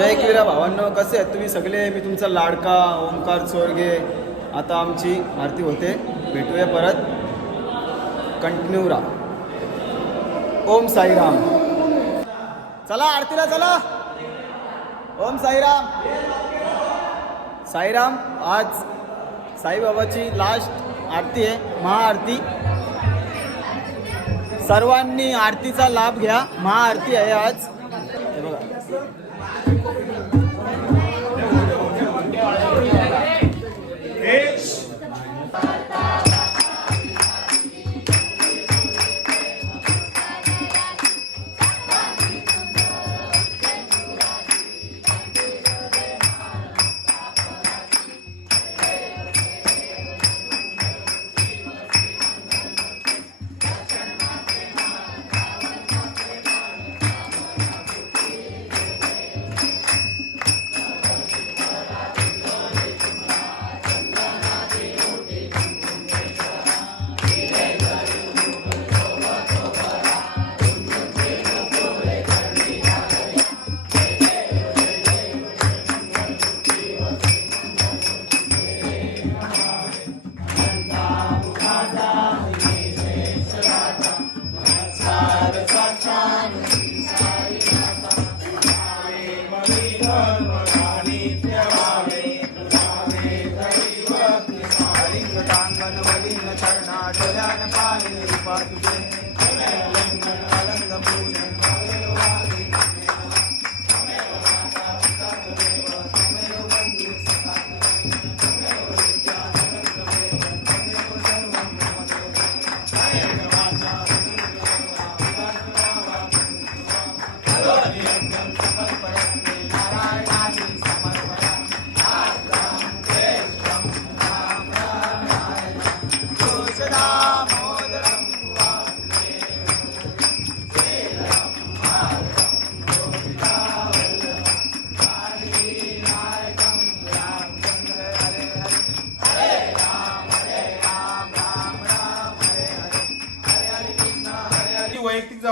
जय किरा भावांनो कसे आहेत तुम्ही सगळे? मी तुमचा लाडका ओंकार चोरगे. आता आमची आरती होते. भेटूया परत. कंटिन्यू राहा ओम साईराम. चला आरतीला चला. ओम साईराम. साईराम आज साईबाबाची लास्ट आरती आहे. महाआरती. सर्वांनी आरतीचा लाभ घ्या. महाआरती आहे आज. ती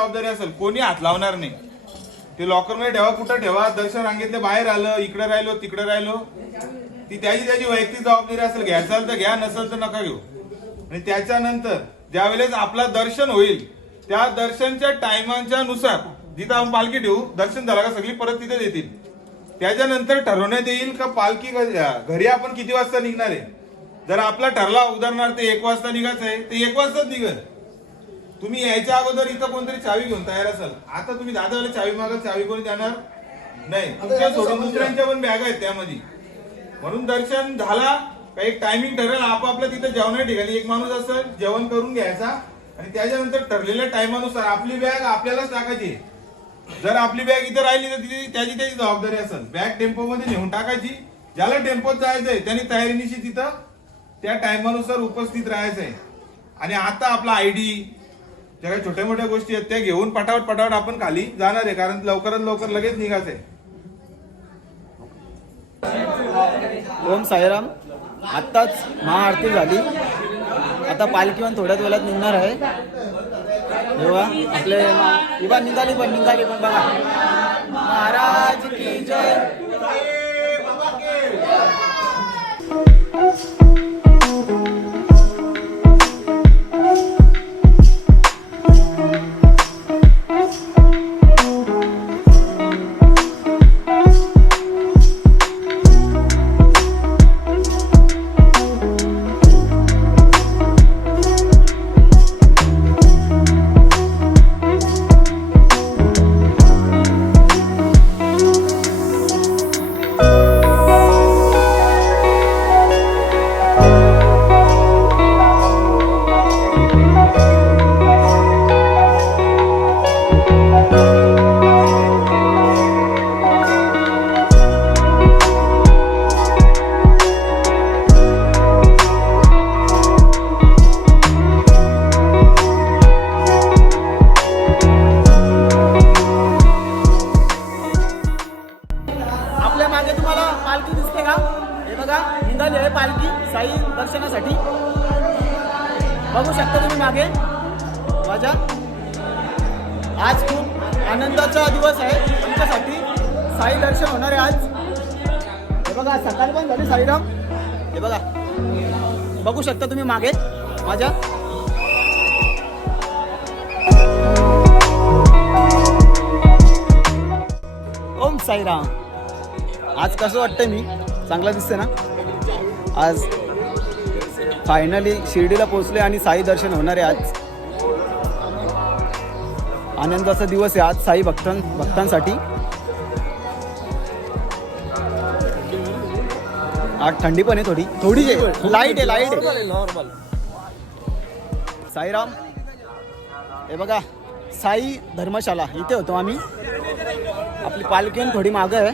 जबाबदारी असेल कोणी हात लावणार नाही. ते लॉकरमध्ये ठेवा कुठं ठेवा दर्शन रांगेतले बाहेर आलं इकडे राहिलो तिकडे राहिलो. ती त्याची त्याची वैयक्तिक जबाबदारी असेल घ्यायचाल तर घ्या नसेल तर नका घेऊ. आणि त्याच्यानंतर ज्या वेळेस आपला दर्शन होईल त्या दर्शनच्या टायमांच्या नुसार जिथं आपण पालखी ठेवू दर्शन झालं का सगळी परत तिथे देतील. त्याच्यानंतर ठरवण्यात येईल का पालखी घरी आपण किती वाजता निघणार आहे? जर आपला ठरला उदाहरणार्थ एक वाजता निघायचं आहे ते एक वाजताच निघत तुम्ही यायच्या अगोदर इथं कोणतरी चावी घेऊन तयार असाल. आता तुम्ही दादाला चावी मागत चावी कोणी देणार? नाही. तुमच्या सोडून दुसऱ्यांच्या पण बॅग आहेत त्यामध्ये. म्हणून दर्शन झाला. का एक टायमिंग ठरेल. आपापल्या तिथे जेवणा ठिकाणी एक माणूस असेल जेवण करून घ्यायचा. आणि त्याच्यानंतर ठरलेल्या टायमानुसार आपली बॅग आपल्यालाच टाकायची. जर आपली बॅग इथं राहिली तर तिथे त्याची त्याची जबाबदारी असेल. बॅग टेम्पो मध्ये नेऊन टाकायची. ज्याला टेम्पोत जायचंय त्यांनी तयारीनिशी तिथं त्या टायमानुसार उपस्थित राहायचंय. आणि आता आपला आयडी ज्या काही छोट्या मोठ्या गोष्टी आहेत त्या घेऊन पटावट पटावट आपण खाली जाणार आहे कारण लवकरात लवकर लगेच निघायचंय. ओम साईराम. आत्ताच महाआरती झाली. आता पालखी पण थोड्याच वेळात निघणार आहे. तेव्हा आपले इवा निघाली पण निघाली पण बघा. महाराज की जय. साईराम. आज कसं वाटतंय मी? चांगलं दिसतंय ना? आज फायनली शिर्डीला पोहोचले आणि साई दर्शन होणार आहे आज. आनंदाचा दिवस आहे आज साई भक्तां भक्तांसाठी. आज थंडी पण आहे थोडी. थोडी आहे लाइट आहे. लाइट आहे नॉर्मल साईराम हे बघा. साई धर्मशाला इथे होतो आम्ही. आपली पालखी थोडी मागं आहे.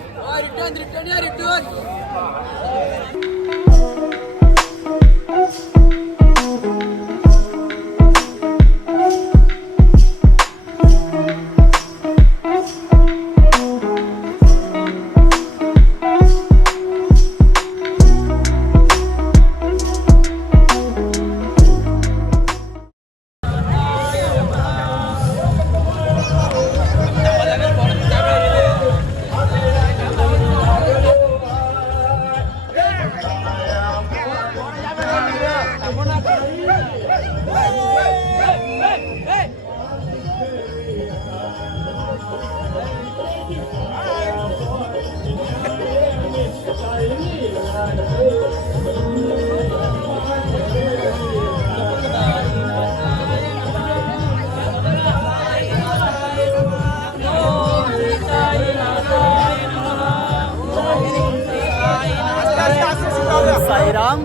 साईराम.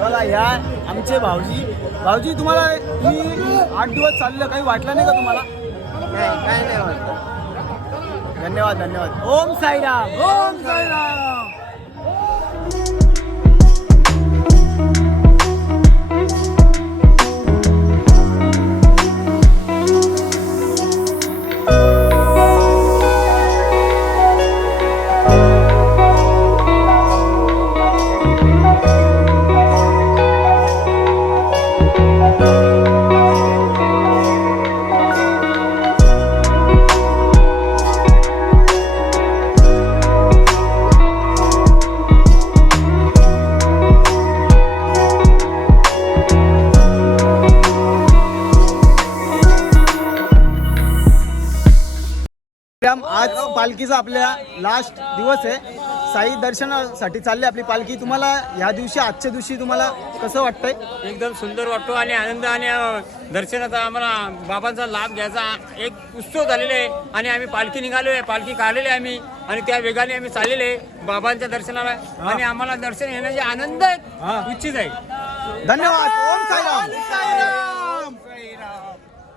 बघा या आमचे भाऊजी. भाऊजी तुम्हाला ही आठ दिवस चाललं काही वाटलं नाही का तुम्हाला? काय नाही धन्यवाद धन्यवाद. ओम साईराम ओम साईराम. पालखीचा आपल्या लास्ट दिवस आहे. साई दर्शनासाठी चालली आपली पालखी. तुम्हाला या दिवशी आजच्या दिवशी तुम्हाला कसं वाटतंय? एकदम सुंदर वाटतो आणि आनंद आणि दर्शनाचा आम्हाला बाबांचा लाभ घ्यायचा एक उत्सव झालेला आहे. आणि आम्ही पालखी निघालो आहे पालखी काढलेली आहे आम्ही. आणि त्या वेगाने आम्ही चाललेले आहे बाबांच्या दर्शनाला. आणि आम्हाला दर्शन घेण्याचे आनंद आहे इच्छित आहे. धन्यवाद. ओम साईराम.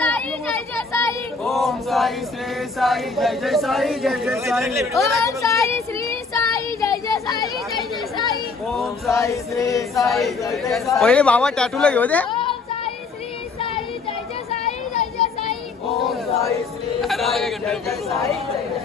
साई जय जय साई जय जय साई ओम साई श्री साई जय जय साई जय जय साई ओम साई श्री साई जय जय साई जय जय साई ओम साई श्री साई जय जय साई पहिले बाबा टॅटूला घेऊ दे ओम साई श्री साई जय जय साई जय जय साई ओम साई श्री साई जय जय साई जय जय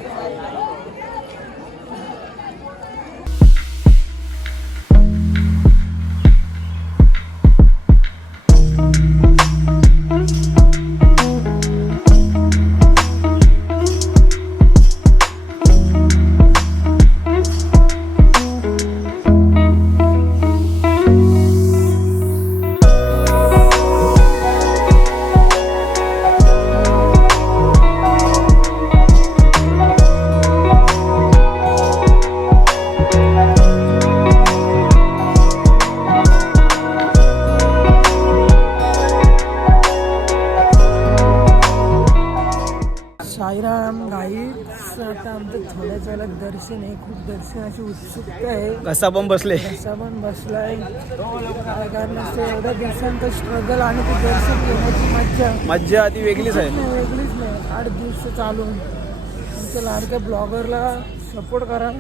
गाईच आता आमचं थोड्याच वेळात दर्शन आहे. खूप दर्शनाची उत्सुकता आहे. घसा बंब बसले. कसा पण बसलाय. काय कारण असतं एवढ्या दिवसांचं स्ट्रगल आणि ते दर्शन घेण्याची मज्जा. मज्जा आधी वेगळीच आहे. नाही वेगळीच नाही. आठ दिवस चालून. आमच्या लाडक्या ब्लॉगरला सपोर्ट करा.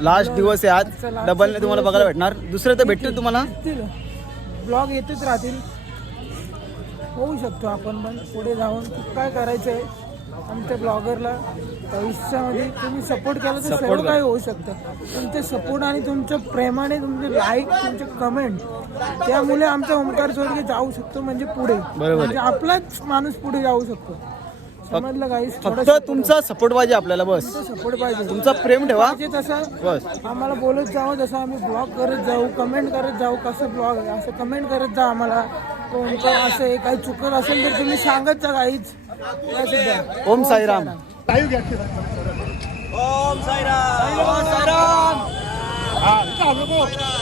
लास्ट दिवस आहे आज. डबल तुम्हाला बघायला भेटणार. दुसरे तर भेटतील तुम्हाला. ब्लॉग येतच राहतील. होऊ शकतो आपण पण पुढे जाऊन काय करायचं आहे आमच्या ब्लॉगरला? भविष्यामध्ये तुम्ही सपोर्ट केला तर सर्व काही होऊ शकतं. तुमचे सपोर्ट आणि तुमच्या प्रेमाने तुमचे लाईक तुमचे कमेंट त्यामुळे आमचा ओंकार जोडगे जाऊ शकतो म्हणजे पुढे. म्हणजे आपलाच माणूस पुढे जाऊ शकतो. समजलं काही फक्त तुमचा सपोर्ट पाहिजे आपल्याला बस. सपोर्ट पाहिजे. तुमचा प्रेम ठेवा. पाहिजे तसं. बस. आम्हाला बोलत जाऊ जसं आम्ही ब्लॉग करत जाऊ कमेंट करत जाऊ कसं ब्लॉग आहे असं कमेंट करत जा आम्हाला. कोणतं असं आहे काही चुकत असेल तर तुम्ही सांगत जा काहीच काय सुद्धा Om Sairam. Ayo gak kita. Om Sairam. Om Sairam. Ah, kita harus.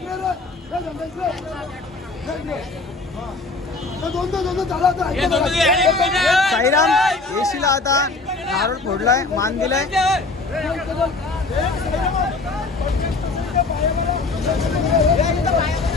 Sairam येशीला आता नारळ फोडलाय मान दिलाय. साईराम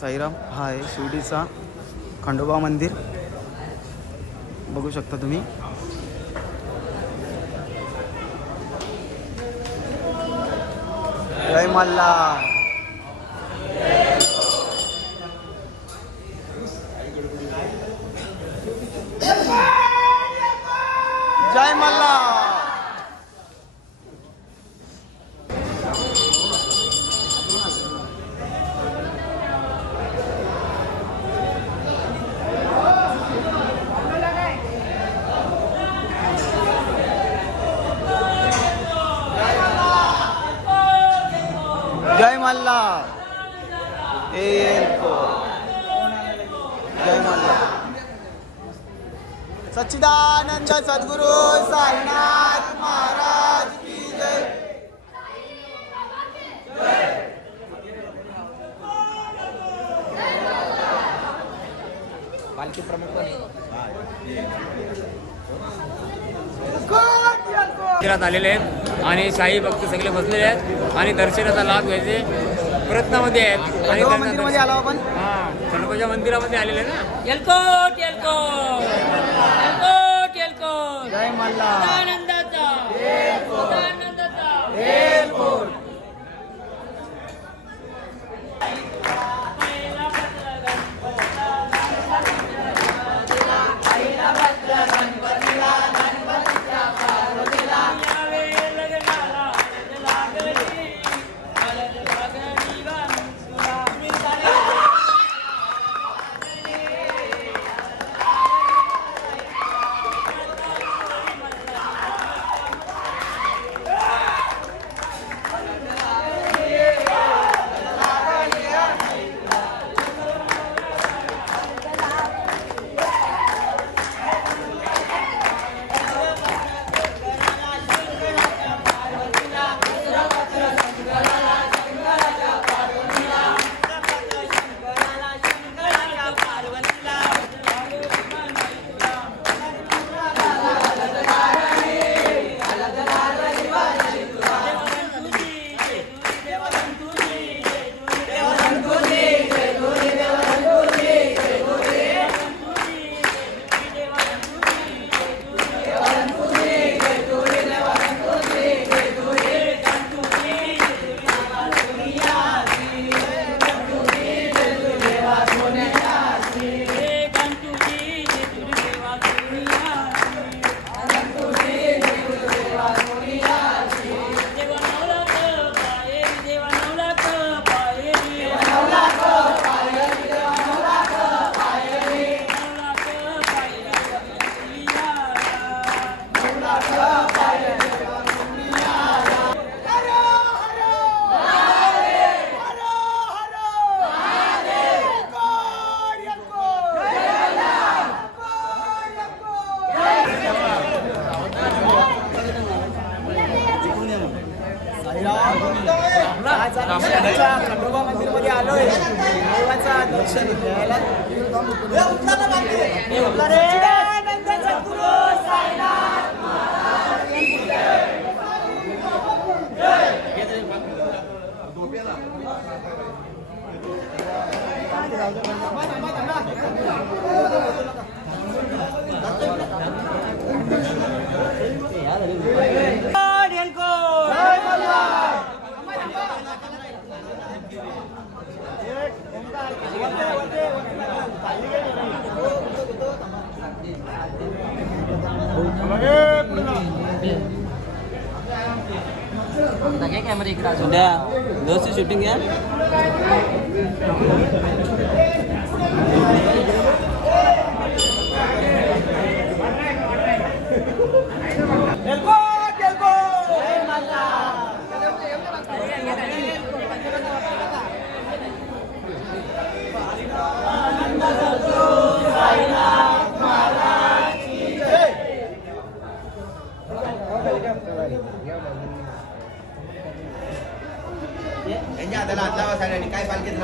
साईराम हा आहे शिर्डीचा खंडोबा मंदिर. बघू शकता तुम्ही. जय मल्ला जय मल्ला सच्चिदानंद सद्गुरु साईनाथ महाराज की जय. मंदिरात आलेले आहेत आणि शाही भक्त सगळे बसलेले आहेत आणि दर्शनाचा लाभ घ्यायचे प्रयत्नामध्ये आहेत. आणि मंदिरमध्ये आलो आपण. हा खंडोबाच्या मंदिरामध्ये आलेले ना? एलकोट एलकोट मारला सदानंदाचा उद्या व्यवस्थित shooting ¡El gol! ¡El gol! ¡El घ्या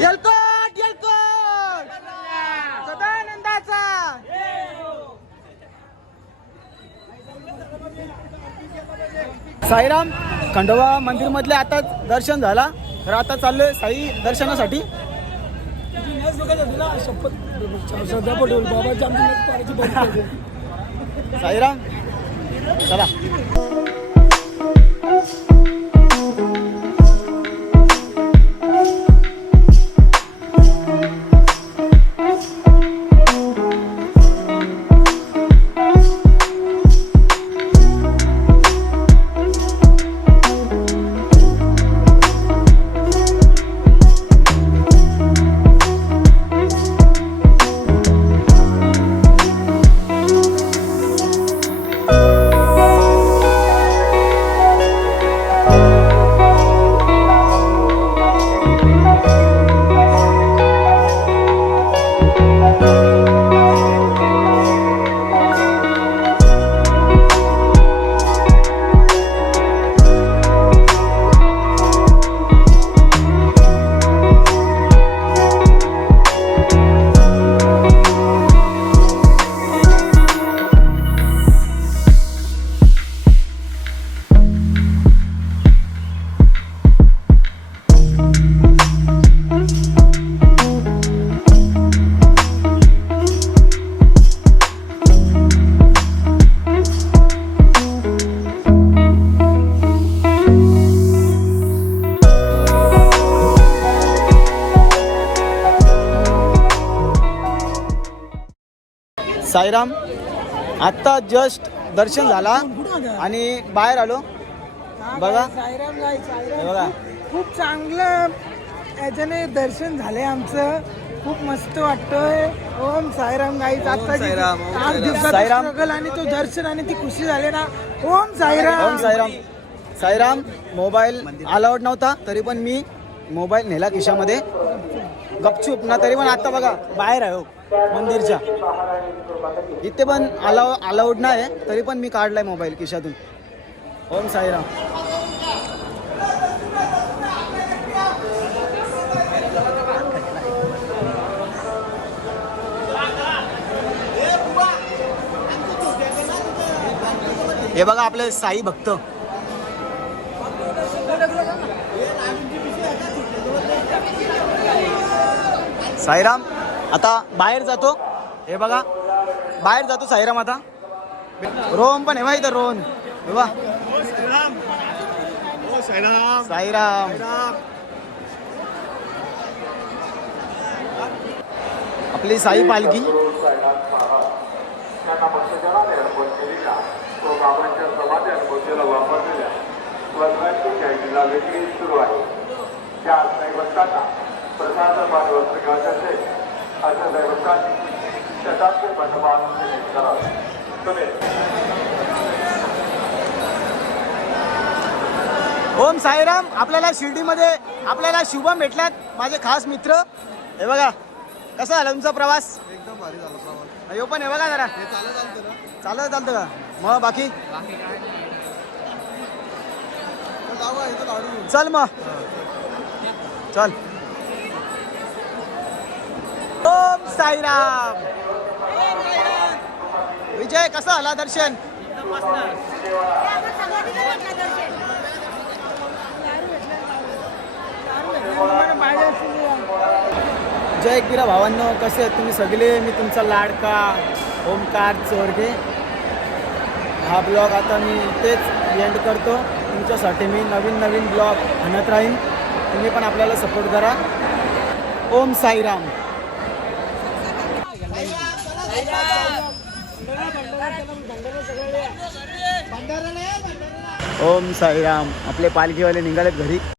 येलकोट येलकोट सदानंदाचा साईराम खंडोबा मंदिर मधले आता दर्शन झाला. तर आता चाललोय साई दर्शनासाठी. साईराम चला. साईराम. आत्ता जस्ट दर्शन झाला आणि बाहेर आलो. बघा. साईराम बघा. खूप चांगलं याच्याने दर्शन झालंय आमचं. खूप मस्त वाटतोय. ओम साईराम गाईच आता जी आठ दिवसाचा साईराम. आणि तो दर्शन आणि ती खुशी झाली ना. ओम साईराम. ओम साईराम. साईराम मोबाईल अलाउड नव्हता तरी पण मी मोबाईल नेला खिशामध्ये. गपचूप ना तरी पण आता बघा बाहेर आहे हो, मंदिरच्या. इथे पण अलाव अलाउड नाही तरी पण मी काढलाय मोबाईल खिशातून. ओम साईराम. हे बघा आपले साई भक्त. साईराम आता बाहेर जातो. हे बघा बाहेर जातो साईराम आता. रोहन पण हे बघा इथं रोहन. हे बघा. साईराम. आपली साई पालखी. वापरलेल्या. सुरू आहे. असेल अशा शताब्दी ओम साईराम आपल्याला शिर्डीमध्ये आपल्याला शुभम भेटल्यात माझे खास मित्र. हे बघा कसा झाला तुमचा प्रवास? एकदम भारी झाला प्रवास. यो पण हे बघा जरा. चालत चालतं का? मग बाकी? चल मग. चल. ओम साईराम. विजय कसा आला दर्शन? जय एकबिरा भावांनो कसे आहेत तुम्ही सगळे? मी तुमचा लाडका ओमकार चोरगे. हा ब्लॉग आता मी तेच एंड करतो. तुमच्यासाठी मी नवीन नवीन ब्लॉग आणत राहीन. तुम्ही पण आपल्याला सपोर्ट करा. ओम साईराम. ओम साईराम. आपले पालखीवाले निघालेत घरी.